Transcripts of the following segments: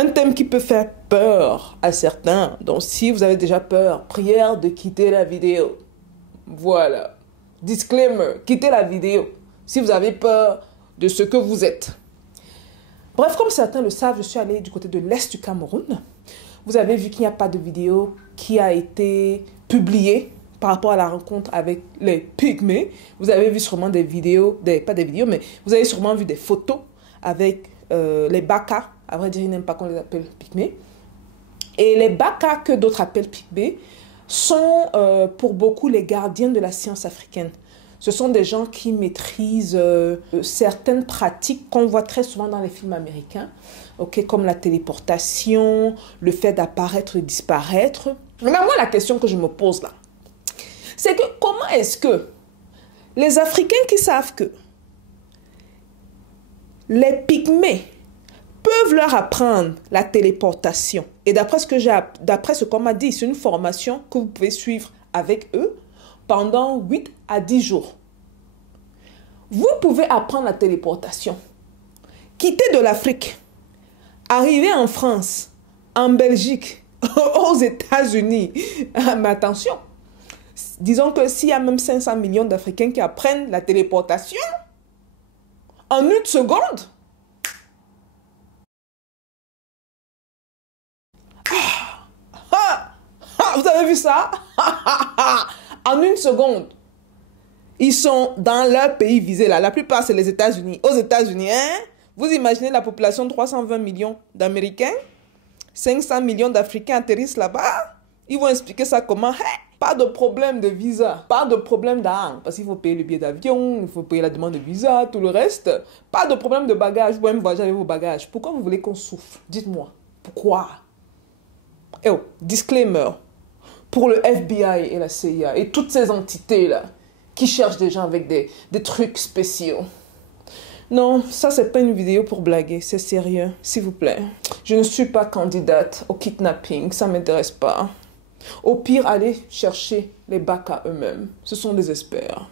Un thème qui peut faire peur à certains. Donc si vous avez déjà peur, prière de quitter la vidéo. Voilà. Disclaimer, quittez la vidéo si vous avez peur de ce que vous êtes. Bref, comme certains le savent, je suis allée du côté de l'Est du Cameroun. Vous avez vu qu'il n'y a pas de vidéo qui a été publiée par rapport à la rencontre avec les pygmées. Vous avez vu sûrement des vidéos, pas des vidéos, mais vous avez sûrement vu des photos avec les Baka. À vrai dire, ils n'aiment pas qu'on les appelle pygmées. Et les Baka, que d'autres appellent pygmées, sont pour beaucoup les gardiens de la science africaine. Ce sont des gens qui maîtrisent certaines pratiques qu'on voit très souvent dans les films américains, comme la téléportation, le fait d'apparaître et disparaître. Mais moi, la question que je me pose là, c'est que comment est-ce que les Africains qui savent que les pygmées peuvent leur apprendre la téléportation, et d'après ce qu'on m'a dit, c'est une formation que vous pouvez suivre avec eux pendant 8 à 10 jours. Vous pouvez apprendre la téléportation, quitter de l'Afrique, arriver en France, en Belgique, aux États-Unis. Mais attention, disons que s'il y a même 500 millions d'Africains qui apprennent la téléportation, en une seconde, vous avez vu ça? En une seconde, ils sont dans leur pays visé là. La plupart, c'est les États-Unis. Aux États-Unis, hein? Vous imaginez la population de 320 millions d'Américains? 500 millions d'Africains atterrissent là-bas. Ils vont expliquer ça comment? Pas de problème de visa, pas de problème d'argent. Parce qu'il faut payer le billet d'avion, il faut payer la demande de visa, tout le reste. Pas de problème de bagages. Vous pouvez même voyager avec vos bagages. Pourquoi vous voulez qu'on souffre? Dites-moi. Pourquoi? Oh, disclaimer. Pour le FBI et la CIA et toutes ces entités-là qui cherchent des gens avec des trucs spéciaux. Non, ça, c'est pas une vidéo pour blaguer, c'est sérieux, s'il vous plaît. Je ne suis pas candidate au kidnapping, ça ne m'intéresse pas. Au pire, allez chercher les Baka eux-mêmes. Ce sont des experts.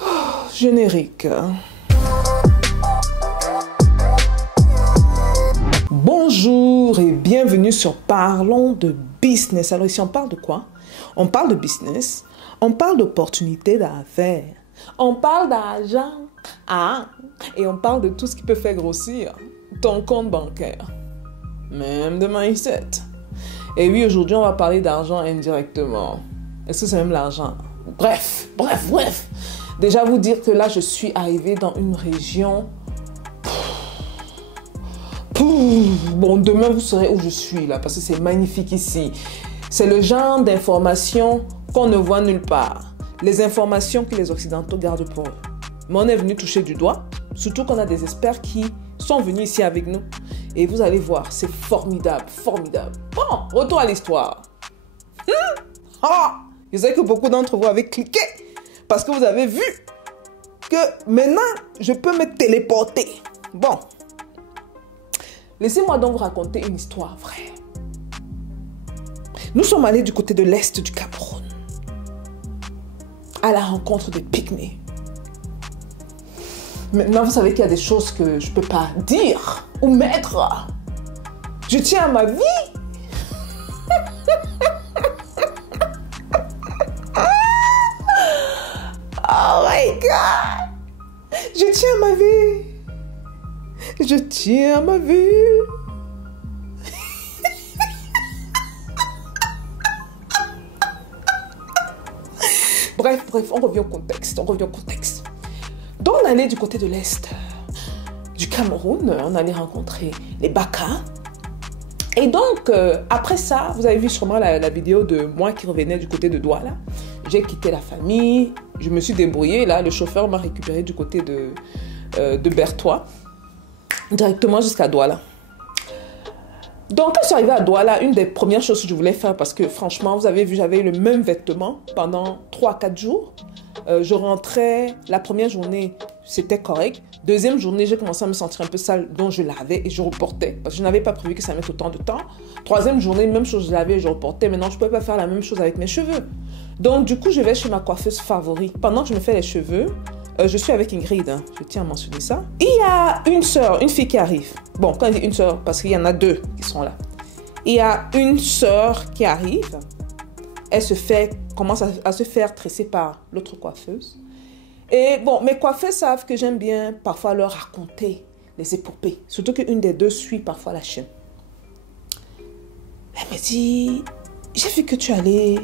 Oh, générique. Bonjour et bienvenue sur Parlons de business. Alors ici, on parle de quoi? On parle de business, on parle d'opportunités d'affaires, on parle d'argent, et on parle de tout ce qui peut faire grossir ton compte bancaire, même de mindset. Et oui, aujourd'hui, on va parler d'argent indirectement. Est-ce que c'est même l'argent? Bref. Déjà, vous dire que là, je suis arrivée dans une région... Bon, demain, vous saurez où je suis là, parce que c'est magnifique ici. C'est le genre d'informations qu'on ne voit nulle part. Les informations que les Occidentaux gardent pour eux. Mais on est venu toucher du doigt, surtout qu'on a des experts qui sont venus ici avec nous. Et vous allez voir, c'est formidable. Bon, retour à l'histoire. Je sais que beaucoup d'entre vous avez cliqué, parce que vous avez vu que maintenant, je peux me téléporter. Bon. Laissez-moi donc vous raconter une histoire vraie. Nous sommes allés du côté de l'Est du Cameroun, à la rencontre des pygmées. Maintenant, vous savez qu'il y a des choses que je ne peux pas dire ou mettre. Je tiens à ma vie. Oh my God! Je tiens à ma vie. Je tiens à ma vie. Bref, on revient au contexte. Donc, on allait du côté de l'Est du Cameroun. On allait rencontrer les Baka. Et donc, après ça, vous avez vu sûrement la vidéo de moi qui revenais du côté de Douala. J'ai quitté la famille. Je me suis débrouillée. Là, le chauffeur m'a récupéré du côté de Bertois, directement jusqu'à Douala. Donc, quand je suis arrivée à Douala, une des premières choses que je voulais faire, parce que franchement, vous avez vu, j'avais eu le même vêtement pendant 3 à 4 jours. Je rentrais, la première journée, c'était correct. Deuxième journée, j'ai commencé à me sentir un peu sale, donc je lavais et je reportais. Parce que je n'avais pas prévu que ça mette autant de temps. Troisième journée, même chose, je lavais et je reportais. Maintenant, je ne pouvais pas faire la même chose avec mes cheveux. Donc, du coup, je vais chez ma coiffeuse favorite. Pendant que je me fais les cheveux, Je suis avec Ingrid, hein, je tiens à mentionner ça. Il y a une sœur, une fille qui arrive. Bon, quand je dis une sœur, parce qu'il y en a deux qui sont là. Il y a une sœur qui arrive. Elle commence à se faire tresser par l'autre coiffeuse. Et bon, mes coiffeurs savent que j'aime bien parfois leur raconter les épopées. Surtout qu'une des deux suit parfois la chaîne. Elle me dit, j'ai vu que tu allais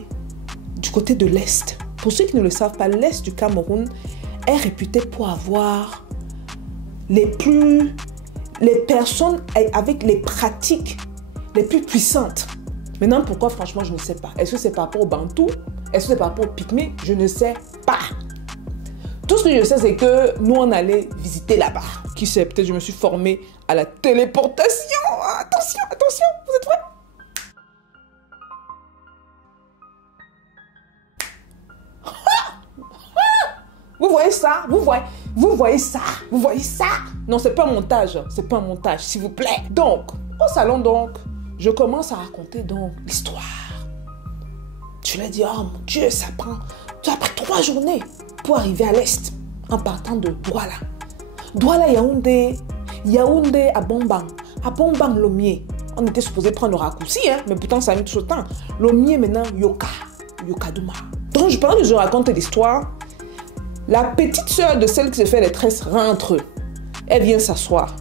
du côté de l'Est. Pour ceux qui ne le savent pas, l'Est du Cameroun est réputé pour avoir les personnes avec les pratiques les plus puissantes. Maintenant, pourquoi, franchement, je ne sais pas. Est-ce que c'est par rapport au Bantou? Est-ce que c'est par rapport au Pygmée? Je ne sais pas. Tout ce que je sais, c'est que nous, on allait visiter là-bas. Qui sait, peut-être je me suis formée à la téléportation. Attention, attention, vous êtes prêts? Vous voyez ça? Vous voyez ça? Vous voyez ça? Non, c'est pas un montage. C'est pas un montage, s'il vous plaît. Donc, au salon, donc, je commence à raconter donc l'histoire. Je lui dis, oh mon Dieu, ça a pris 3 journées pour arriver à l'Est en partant de Douala. Douala, Yaoundé à Bombang. À Bombang, Lomé. On était supposé prendre le raccourci, hein, mais pourtant ça a mis tout ce temps. Lomé, maintenant, Yokadouma. Donc, pendant que je raconte l'histoire, la petite sœur de celle qui se fait les tresses rentre. Elle vient s'asseoir.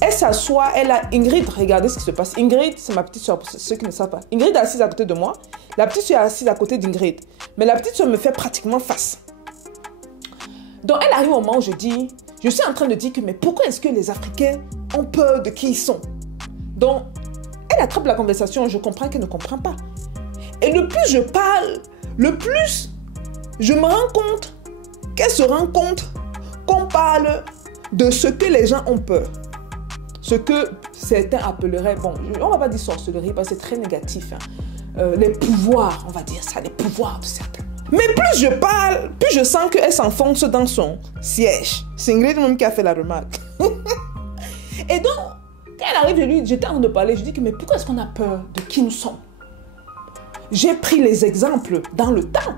Elle s'assoit, elle a Ingrid, regardez ce qui se passe. Ingrid, c'est ma petite soeur, pour ceux qui ne savent pas. Ingrid est assise à côté de moi. La petite soeur est assise à côté d'Ingrid. Mais la petite soeur me fait pratiquement face. Donc, elle arrive au moment où je suis en train de dire que, mais pourquoi est-ce que les Africains ont peur de qui ils sont? Donc, elle attrape la conversation, je comprends qu'elle ne comprend pas. Et le plus je parle, le plus je me rends compte qu'elle se rend compte qu'on parle de ce que les gens ont peur. Ce que certains appelleraient, bon, on ne va pas dire sorcellerie parce que c'est très négatif, hein. Les pouvoirs, on va dire ça, les pouvoirs de certains. Mais plus je parle, plus je sens qu'elle s'enfonce dans son siège. C'est Ingrid même qui a fait la remarque. Et donc, quand elle arrive, j'étais en train de parler, je dis que mais pourquoi est-ce qu'on a peur de qui nous sommes? J'ai pris les exemples dans le temps.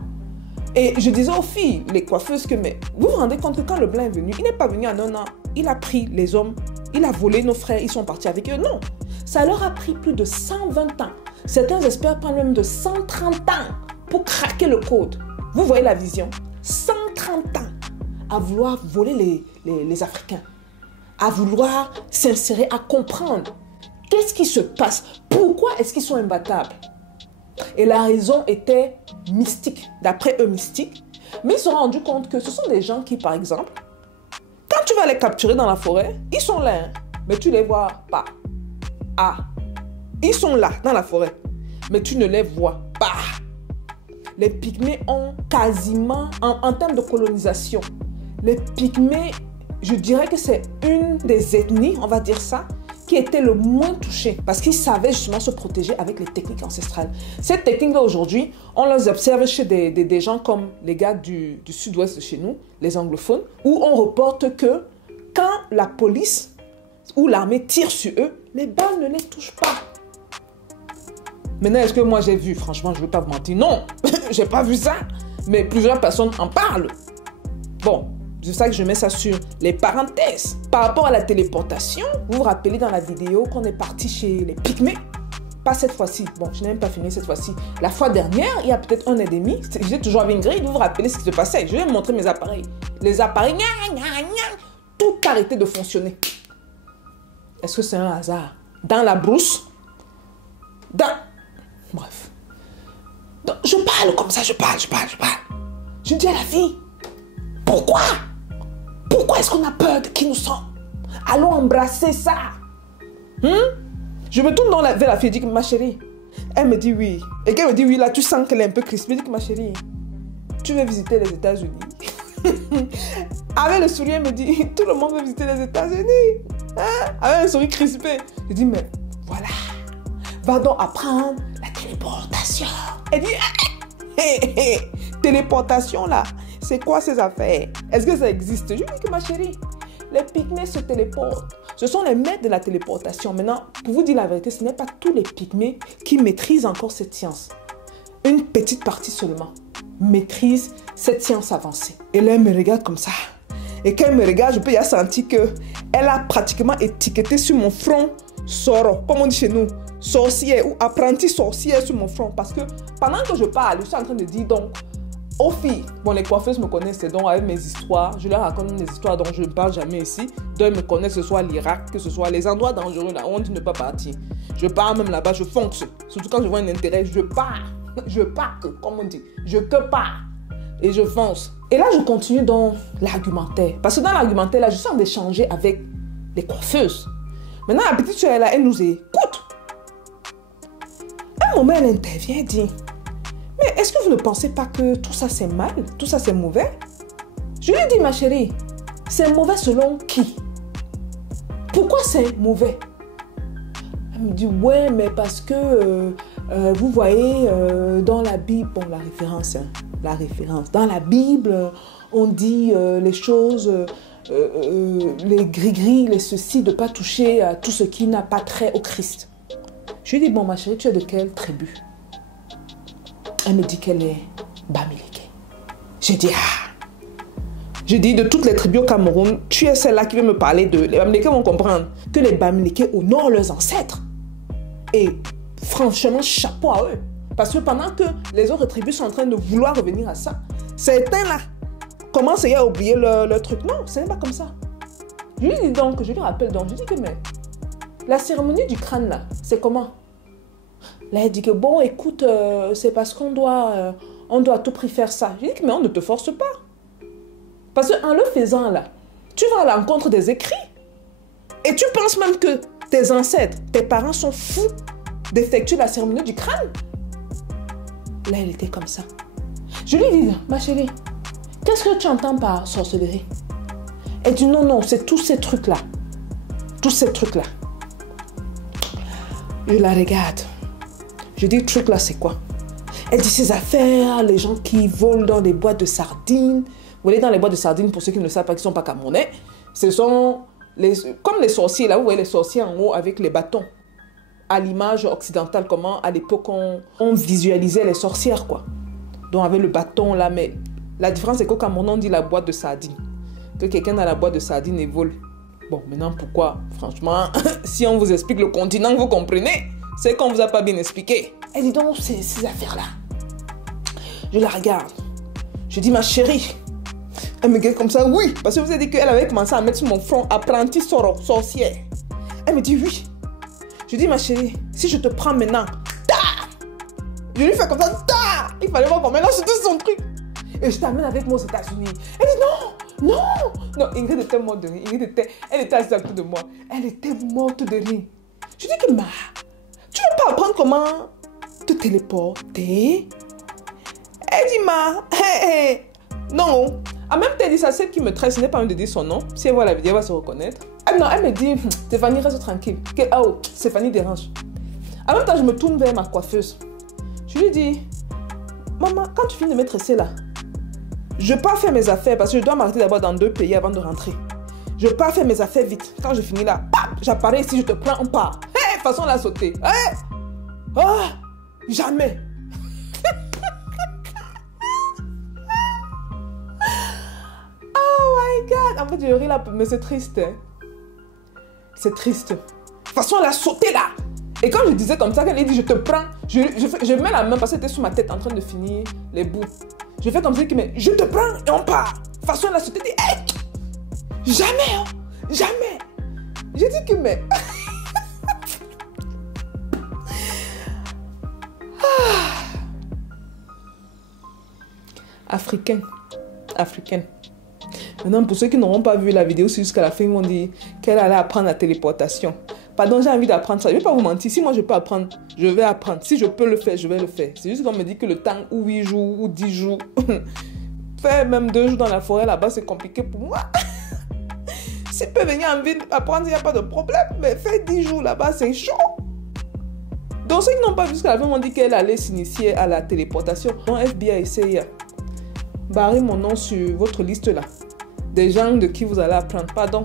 Et je disais aux filles, les coiffeuses, que mais vous vous rendez compte que quand le blanc est venu, il n'est pas venu en un an. Il a pris les hommes, il a volé nos frères, ils sont partis avec eux. Non, ça leur a pris plus de 120 ans. Certains espèrent prendre même de 130 ans pour craquer le code. Vous voyez la vision? 130 ans à vouloir voler les Africains, à vouloir s'insérer, à comprendre qu'est-ce qui se passe, pourquoi est-ce qu'ils sont imbattables. Et la raison était mystique, d'après eux mystique. Mais ils se sont rendus compte que ce sont des gens qui, par exemple, quand tu vas les capturer dans la forêt, ils sont là, hein, mais tu ne les vois pas. Ah, ils sont là, dans la forêt, mais tu ne les vois pas. Les Pygmées ont quasiment, en termes de colonisation, les Pygmées, je dirais que c'est une des ethnies, on va dire ça, qui était le moins touchée parce qu'ils savaient justement se protéger avec les techniques ancestrales. Cette technique-là, aujourd'hui, on les observe chez des gens comme les gars du sud-ouest de chez nous, les anglophones, où on reporte que quand la police ou l'armée tire sur eux, les balles ne les touchent pas. Maintenant, est-ce que moi j'ai vu? Franchement, je ne vais pas vous mentir. Non, je n'ai pas vu ça. Mais plusieurs personnes en parlent. Bon, c'est ça que je mets ça sur les parenthèses. Par rapport à la téléportation, vous vous rappelez dans la vidéo qu'on est parti chez les Pygmées? Pas cette fois-ci. Bon, je n'ai même pas fini cette fois-ci. La fois dernière, il y a peut-être un an et demi, j'étais toujours avec Ingrid, vous vous rappelez ce qui se passait? Je vais vous montrer mes appareils. Les appareils, tout arrêté de fonctionner. Est-ce que c'est un hasard? Dans la brousse? Bref. Donc, je parle comme ça, je parle. Je dis à la fille, pourquoi est-ce qu'on a peur de qui nous sommes? Allons embrasser ça. Je me tourne vers la fille et dis que ma chérie, elle me dit oui. Et quand elle me dit oui, là, tu sens qu'elle est un peu crispée. Je dis que ma chérie, tu veux visiter les États-Unis? Avec le sourire, elle me dit, tout le monde veut visiter les États-Unis. Hein? Avec un sourire crispé. Je dis, mais voilà, va donc apprendre la téléportation. Elle dit, téléportation là, c'est quoi ces affaires? Est-ce que ça existe? Je lui dis que ma chérie, les Pygmées se téléportent. Ce sont les maîtres de la téléportation. Maintenant, pour vous dire la vérité, ce n'est pas tous les Pygmées qui maîtrisent encore cette science. Une petite partie seulement maîtrise cette science avancée. Et là, elle me regarde comme ça. Et quand elle me regarde, je peux y sentir qu'elle a pratiquement étiqueté sur mon front Soro, comme on dit chez nous, sorcière ou apprenti sorcière sur mon front. Parce que pendant que je parle, je suis en train de dire donc aux filles, bon les coiffeuses me connaissent, c'est donc avec mes histoires, je leur raconte des histoires dont je ne parle jamais ici, dont elles me connaissent, que ce soit l'Irak, que ce soit les endroits dangereux là où on dit ne pas partir. Je pars même là-bas, je fonce, surtout quand je vois un intérêt, je pars, comme on dit, je pars et je fonce. Et là je continue dans l'argumentaire, parce que dans l'argumentaire là, je suis en train d'échanger avec les coiffeuses. Maintenant la petite soeur là, elle nous écoute. À un moment elle intervient, elle dit: mais est-ce que vous ne pensez pas que tout ça c'est mal? Tout ça c'est mauvais? Je lui dis: ma chérie, c'est mauvais selon qui? Pourquoi c'est mauvais? Elle me dit: ouais, mais parce que vous voyez dans la Bible, bon la référence, dans la Bible, on dit les choses, les gris-gris, les ceci, de ne pas toucher à tout ce qui n'a pas trait au Christ. Je lui dis: bon ma chérie, tu es de quelle tribu? Elle me dit qu'elle est Bamileke. J'ai dit: ah. Je dis: de toutes les tribus au Cameroun, tu es celle-là qui veut me parler de... Les Bamileke vont comprendre que les Bamileke honorent leurs ancêtres. Et franchement, chapeau à eux. Parce que pendant que les autres tribus sont en train de vouloir revenir à ça, certains là commencent à oublier leur truc. Non, ce n'est pas comme ça. Je lui dis donc, je lui rappelle donc, je dis que mais la cérémonie du crâne là, c'est comment? Là, elle dit que bon, écoute, c'est parce qu'on doit à tout prix faire ça. Je dis que mais on ne te force pas. Parce qu'en le faisant là, tu vas à l'encontre des écrits. Et tu penses même que tes ancêtres, tes parents sont fous d'effectuer la cérémonie du crâne. Là, elle était comme ça. Je lui dis: ma chérie, qu'est-ce que tu entends par sorcellerie? Elle dit: non, non, c'est tous ces trucs-là. Tous ces trucs-là. Je la regarde. Je dis: truc là, c'est quoi? Elle dit: ces affaires, les gens qui volent dans les boîtes de sardines. Vous voyez, dans les boîtes de sardines, pour ceux qui ne le savent pas, qui ne sont pas camerounais, ce sont comme les sorciers, là, vous voyez les sorciers en haut avec les bâtons. À l'image occidentale, comment à l'époque on visualisait les sorcières, quoi. Donc avec le bâton là, mais la différence c'est qu'au Cameroun, on dit la boîte de sardines. Que quelqu'un a la boîte de sardines et vole. Bon, maintenant pourquoi? Franchement, si on vous explique le continent, vous comprenez? C'est qu'on ne vous a pas bien expliqué. Elle dit donc ces affaires-là. Je la regarde. Je dis: ma chérie. Elle me regarde comme ça: oui. Parce que vous avez dit qu'elle avait commencé à mettre sur mon front apprenti sorcière. Elle me dit: oui. Je dis: ma chérie, si je te prends maintenant, ta! Je lui fais comme ça, ta! Il fallait voir comment elle lâche tout son truc. Et je t'amène avec moi aux États-Unis. Elle dit: non, non. Non, Ingrid était morte de rire. Elle était assise à côté de moi. Elle était morte de rire. Je dis que tu veux pas apprendre comment te téléporter? Elle dit: hey. Non. En même temps, elle dit ça, celle qui me traite, ce n'est pas une de dire son nom. Si elle voit la vidéo, elle va se reconnaître. Non, elle me dit: Stéphanie, reste tranquille. Oh, Stéphanie dérange. En même temps, je me tourne vers ma coiffeuse. Je lui dis: maman, quand tu finis de me tresser là, je pars faire mes affaires parce que je dois m'arrêter d'abord dans 2 pays avant de rentrer. Je pars faire mes affaires vite. Quand je finis là, j'apparais ici, je te prends, on part. Hé, façon la sauter. Hé! Oh, jamais. Oh my God. En fait, je ris là, mais c'est triste. Hein? C'est triste. De toute façon, elle a sauté là. Et quand je disais comme ça, elle dit: je te prends. Je mets la main parce qu'elle était sur ma tête en train de finir les bouts. Je fais comme ça, mais je te prends et on part. De toute façon, elle a sauté. Hey, jamais, hein? Jamais. J'ai dit que mais... Africaine. Maintenant, pour ceux qui n'auront pas vu la vidéo jusqu'à la fin, ils m'ont dit qu'elle allait apprendre la téléportation. Pardon, j'ai envie d'apprendre ça. Je ne vais pas vous mentir. Si moi je peux apprendre, je vais apprendre. Si je peux le faire, je vais le faire. C'est juste qu'on me dit que le temps ou 8 jours ou 10 jours, faire même 2 jours dans la forêt là-bas, c'est compliqué pour moi. Si peut venir en ville apprendre, il n'y a pas de problème. Mais faire 10 jours là-bas, c'est chaud. Donc ceux qui n'ont pas vu jusqu'à la fin m'ont dit qu'elle allait s'initier à la téléportation. Donc FBI essaye. Barrez mon nom sur votre liste là. Des gens de qui vous allez apprendre. Pardon.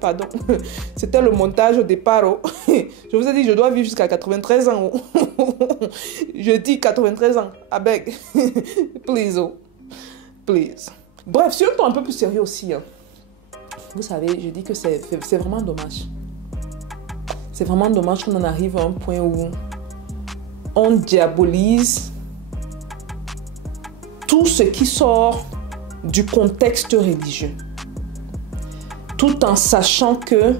Pardon. C'était le montage au départ. Oh. Je vous ai dit, je dois vivre jusqu'à 93 ans. Oh. Je dis 93 ans. I beg. Please. Oh. Please. Bref, sur un ton un peu plus sérieux aussi. Hein. vous savez, je dis que c'est vraiment dommage. C'est vraiment dommage qu'on en arrive à un point où on diabolise tout ce qui sort du contexte religieux. Tout en sachant que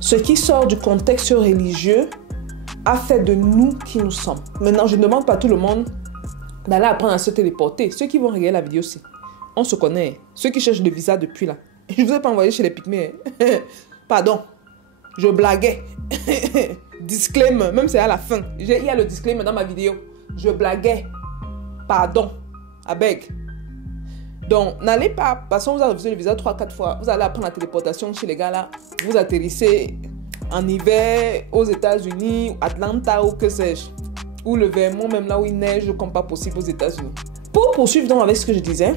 ce qui sort du contexte religieux a fait de nous qui nous sommes. Maintenant, je ne demande pas à tout le monde d'aller apprendre à se téléporter. Ceux qui vont regarder la vidéo, c'est on se connaît. Ceux qui cherchent le visa depuis là. Je ne vous ai pas envoyé chez les Pygmées. Pardon. Je blaguais. Disclaimer. Même c'est à la fin. Il y a le disclaimer dans ma vidéo. Je blaguais. Pardon. Avec. Donc, n'allez pas. Parce que vous avez refusé le visa 3-4 fois. Vous allez apprendre la téléportation chez les gars là. Vous atterrissez en hiver aux États-Unis, Atlanta ou que sais-je. Ou le Vermont, même là où il neige comme pas possible aux États-Unis. Pour poursuivre donc avec ce que je disais,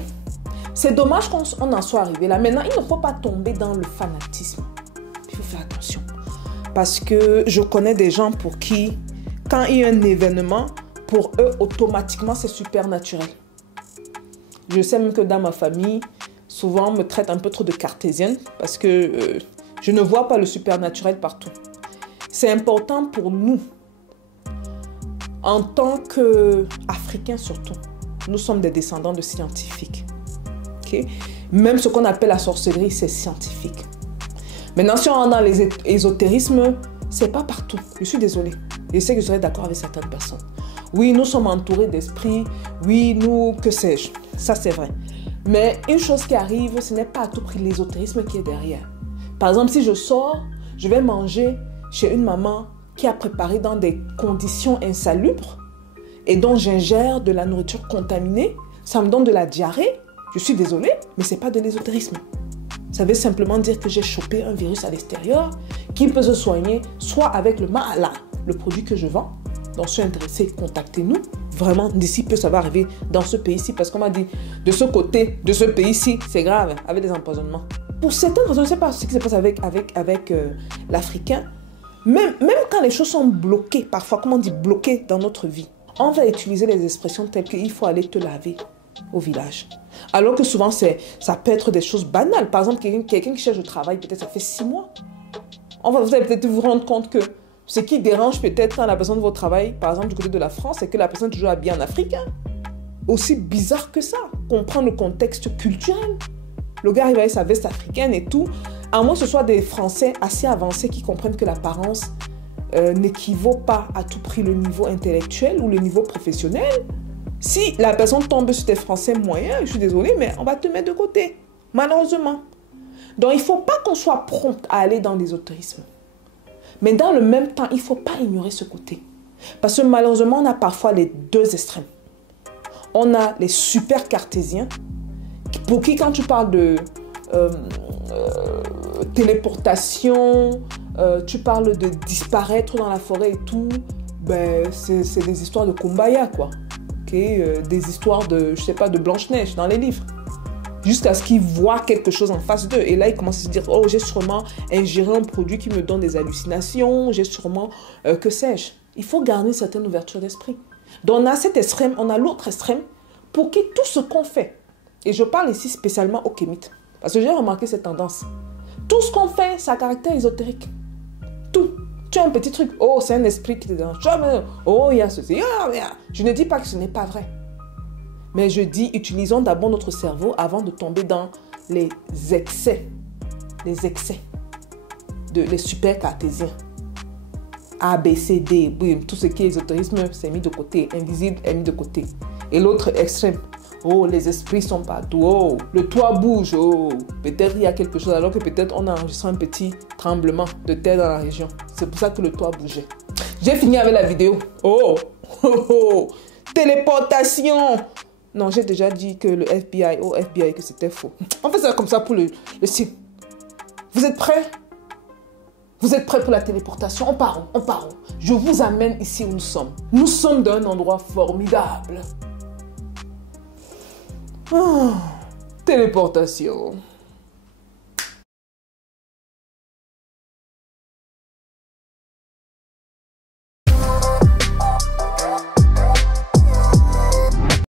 c'est dommage qu'on en soit arrivé là. Maintenant, il ne faut pas tomber dans le fanatisme. Il faut faire attention. Parce que je connais des gens pour qui, quand il y a un événement, pour eux, automatiquement, c'est super naturel. Je sais même que dans ma famille, souvent, on me traite un peu trop de cartésienne parce que je ne vois pas le supernaturel partout. C'est important pour nous, en tant qu'Africains surtout. Nous sommes des descendants de scientifiques. Okay? Même ce qu'on appelle la sorcellerie, c'est scientifique. Maintenant, si on rentre dans les ésotérismes, c'est pas partout. Je suis désolée. Je sais que je serai d'accord avec certaines personnes. Oui, nous sommes entourés d'esprits. Oui, nous, que sais-je. Ça, c'est vrai. Mais une chose qui arrive, ce n'est pas à tout prix l'ésotérisme qui est derrière. Par exemple, si je sors, je vais manger chez une maman qui a préparé dans des conditions insalubres et dont j'ingère de la nourriture contaminée, ça me donne de la diarrhée. Je suis désolée, mais ce n'est pas de l'ésotérisme. Ça veut simplement dire que j'ai chopé un virus à l'extérieur qui peut se soigner soit avec le ma'ala, le produit que je vends. Donc, si vous êtes intéressé, contactez-nous. Vraiment, d'ici peu, ça va arriver dans ce pays-ci parce qu'on m'a dit, de ce côté, de ce pays-ci, c'est grave, avec des empoisonnements. Pour certaines raisons, je ne sais pas ce qui se passe avec l'Africain. Même quand les choses sont bloquées, parfois, comment on dit bloquées dans notre vie, on va utiliser les expressions telles qu'il faut aller te laver au village. Alors que souvent, ça peut être des choses banales. Par exemple, quelqu'un qui cherche du travail, peut-être ça fait 6 mois. Vous allez peut-être vous rendre compte que ce qui dérange peut-être quand la personne de votre travail, par exemple du côté de la France, c'est que la personne est toujours habillée en africain. Aussi bizarre que ça. Comprendre le contexte culturel. Le gars arrive avec sa veste africaine et tout. À moins que ce soit des Français assez avancés qui comprennent que l'apparence n'équivaut pas à tout prix le niveau intellectuel ou le niveau professionnel. Si la personne tombe sur des Français moyens, je suis désolée, mais on va te mettre de côté. Malheureusement. Donc, il ne faut pas qu'on soit prompt à aller dans l'ésotérisme. Mais dans le même temps, il ne faut pas ignorer ce côté. Parce que malheureusement, on a parfois les deux extrêmes. On a les super cartésiens, pour qui quand tu parles de téléportation, tu parles de disparaître dans la forêt et tout, ben, c'est des histoires de Kumbaya, quoi. Okay? Des histoires de, je sais pas, de Blanche-Neige dans les livres. Jusqu'à ce qu'ils voient quelque chose en face d'eux. Et là, ils commencent à se dire, oh, j'ai sûrement ingéré un produit qui me donne des hallucinations, j'ai sûrement, que sais-je. Il faut garder une certaine ouverture d'esprit. Donc, on a cet extrême, on a l'autre extrême, pour que tout ce qu'on fait, et je parle ici spécialement aux kémites, parce que j'ai remarqué cette tendance, tout ce qu'on fait, ça a caractère ésotérique. Tout. Tu as un petit truc, oh, c'est un esprit qui te dérange. Oh, il y a ceci. Je ne dis pas que ce n'est pas vrai. Mais je dis, utilisons d'abord notre cerveau avant de tomber dans les excès. Les excès. Les super cartésiens. A, B, C, D, boum, tout ce qui est ésotérisme, c'est mis de côté. Invisible est mis de côté. Et l'autre extrême. Oh, les esprits sont partout. Oh, le toit bouge. Oh, peut-être il y a quelque chose. Alors que peut-être on a enregistré un petit tremblement de terre dans la région. C'est pour ça que le toit bougeait. J'ai fini avec la vidéo. Oh, oh, oh. Téléportation. Non, j'ai déjà dit que le FBI, que c'était faux. On fait ça comme ça pour le site. Vous êtes prêts? Vous êtes prêts pour la téléportation? On part. Je vous amène ici où nous sommes. Nous sommes dans un endroit formidable. Téléportation.